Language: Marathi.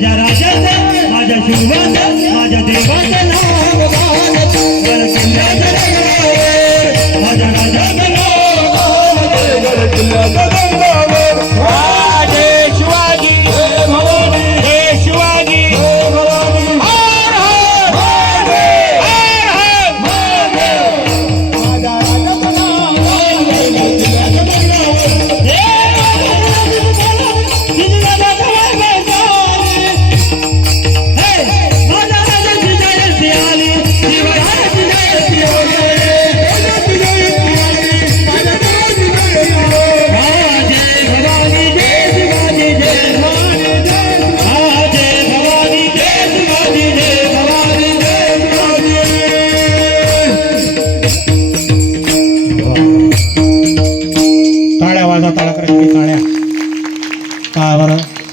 माझ्या राजाचं माझ्या शिवाचं माझ्या देवाचं बताना